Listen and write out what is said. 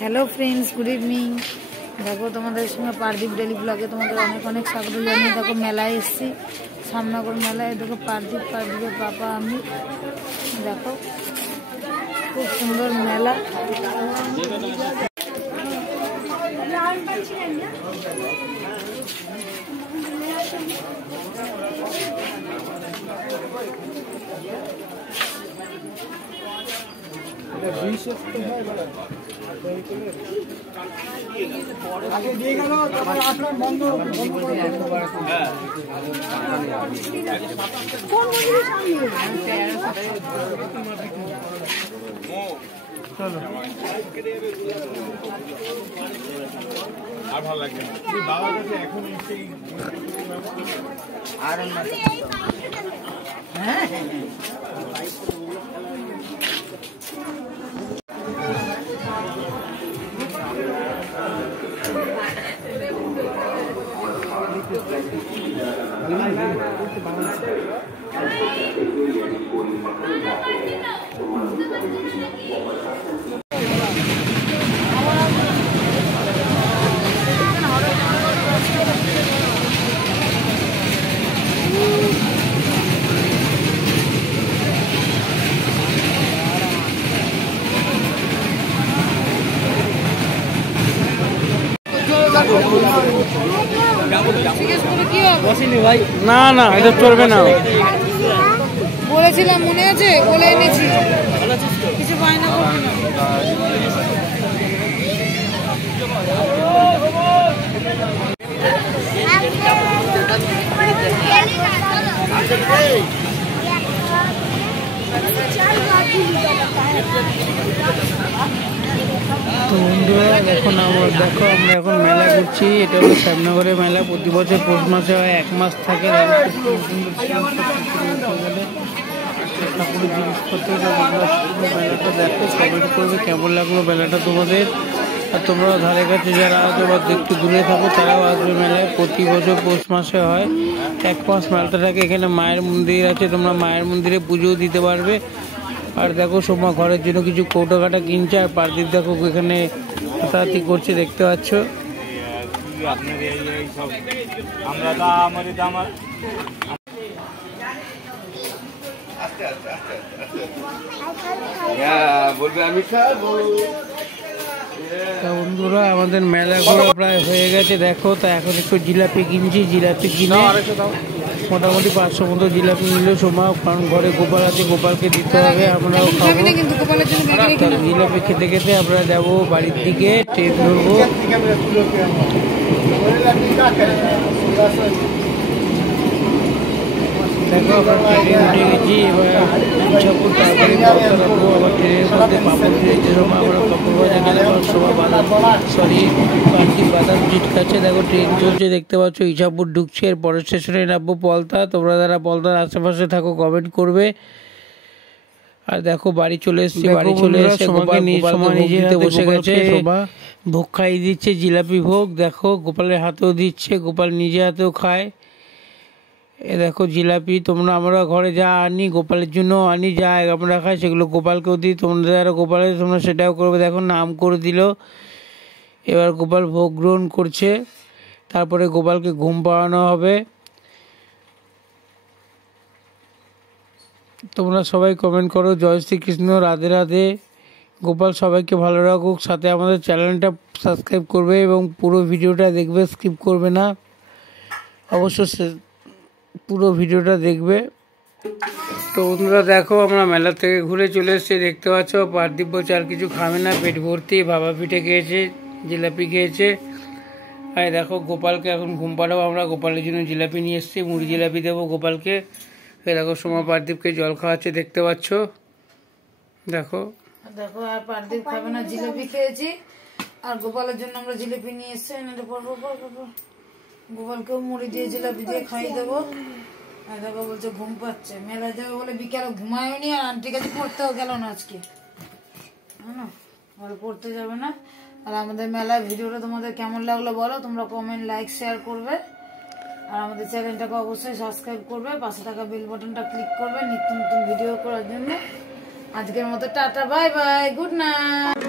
Hello friends, good evening. देखो तुम्हारे संगे पारदीप डेली ब्लगे तुम्हारे अनेक अनेक स्वागत जानिए। देखो मेलाय एसेছি सामनागर मेलाय। देखो पारदीपेर पापा आमी देखो खूब सुंदर मेला। আগে দিয়ে গেল তারপর আপনার বন্ধ কোন মন্দিরের সামনে চলো আর ভালো লাগবে না এই বাবার কাছে এখন সেই আর না হ্যাঁ না না এটা চলবে না। বলেছিলাম মনে আছে, বলে এনেছি কিছু বায়না করবি না। তো বন্ধুরা দেখো আমরা এখন মেলা ঘুরছি। এটা হলো শ্যামনগরের মেলা, প্রতি বছর পৌষ মাসে হয়, 1 মাস থাকে। ঠাকুরের জিনিসপত্র মেলাটা দেখো, কমেন্ট করবে কেমন লাগলো মেলাটা তোমাদের। আর তোমরা ধারে কাছে যারা আছো বা একটু দূরে থাকো তারাও আসবে মেলায়। প্রতি বছর পৌষ মাসে হয়, 1 মাস মেলাটা থাকে। এখানে মায়ের মন্দির আছে, তোমরা মায়ের মন্দিরে পুজোও দিতে পারবে। আর দেখো সোমা ঘরের জন্য কিছু কৌটো কাটা কিনছে, আর পারদীপ দেখো এখানে হাতাহাতি করছে, দেখতে পাচ্ছ। বন্ধুরা আমাদের মেলা ঘোরা প্রায় হয়ে গেছে দেখো। তা এখন একটু জিলাপি কিনছি, জিলাপি কিনে মোটামুটি 500 মতো জিলাপি নিলে সোমা, কারণ ঘরে গোপাল আছে, গোপালকে দিতে হবে, আমরাও খাবো। জিলাপি খেতে খেতে আমরা যাবো বাড়ির দিকে, ট্রেন ধরবো। দেখো আমরা ট্রেনে উঠে গেছি, এবার ইচ্ছাপুর তারপরে রাখবো। আবার ট্রেনের মধ্যে পাপড় দিয়েছে সোমা, আমরা পাপড় ভাজা গেলে সোমা বাদাম পার্টি বাদাম চিটকাচ্ছে। দেখো ট্রেন চলছে দেখতে পাচ্ছ, ইচ্ছাপুর ঢুকছে। এর পরের স্টেশনে নামবো পলতা। তোমরা যারা পলতার আশেপাশে থাকো কমেন্ট করবে। আর দেখো বাড়ি চলে এসছে, বাড়ি চলে এসে নিজে বসে গেছে, ভোগ খাইয়ে দিচ্ছে, জিলাপি ভোগ। দেখো গোপালের হাতেও দিচ্ছে, গোপাল নিজে হাতেও খায়। এ দেখো জিলাপি, তোমরা আমরা ঘরে যা আনি গোপালের জন্য আনি, যা আমরা খাই সেগুলো গোপালকেও দিই। তোমরা যারা গোপালের তোমরা সেটাও করবে। দেখো নাম করে দিল, এবার গোপাল ভোগ গ্রহণ করছে। তারপরে গোপালকে ঘুম পাড়ানো হবে। তোমরা সবাই কমেন্ট করো জয় শ্রীকৃষ্ণ, রাধে রাধে। গোপাল সবাইকে ভালো রাখুক। সাথে আমাদের চ্যানেলটা সাবস্ক্রাইব করবে এবং পুরো ভিডিওটা দেখবে, স্কিপ করবে না, অবশ্যই পুরো ভিডিওটা দেখবে। তো বন্ধুরা দেখো আমরা মেলা থেকে ঘুরে চলে এসেছি, দেখতে পাচ্ছ। পারদীপ বলছে আর কিছু খাবে না, পেট ভর্তি, ভাপা পিঠে খেয়েছে, জিলাপি খেয়েছে। আর দেখো গোপালকে এখন ঘুম পাড়াবো আমরা। গোপালের জন্য জিলাপি নিয়ে এসেছি, মুড়ি জিলাপি দেবো গোপালকে। দেখো সোমা পারদীপকে জল খাওয়াচ্ছে, দেখতে পাচ্ছ। দেখো দেখো আর পারদীপ খাবে না, জিলাপি খেয়েছি। আর গোপালের জন্য আমরা জিলাপি নিয়ে এসেছি, গোপালকেও মুড়ি দিয়ে জিলাপি দিয়ে খাইয়ে দেবো। আর দেখো বলছে ঘুম পাচ্ছে, মেলায় যাবে বলে বিকেলে ঘুমায়ও নি। আর আন্টির কাছে পড়তেও গেল না আজকে, পড়তে যাবে না। আর আমাদের মেলার ভিডিওটা তোমাদের কেমন লাগলো বলো, তোমরা কমেন্ট লাইক শেয়ার করবে। আর আমাদের চ্যানেলটাকে অবশ্যই সাবস্ক্রাইব করবে, পাশে থাকা বেল বাটনটা ক্লিক করবে নিত্য নতুন ভিডিও করার জন্য। আজকের মতো tata, bye bye, good night.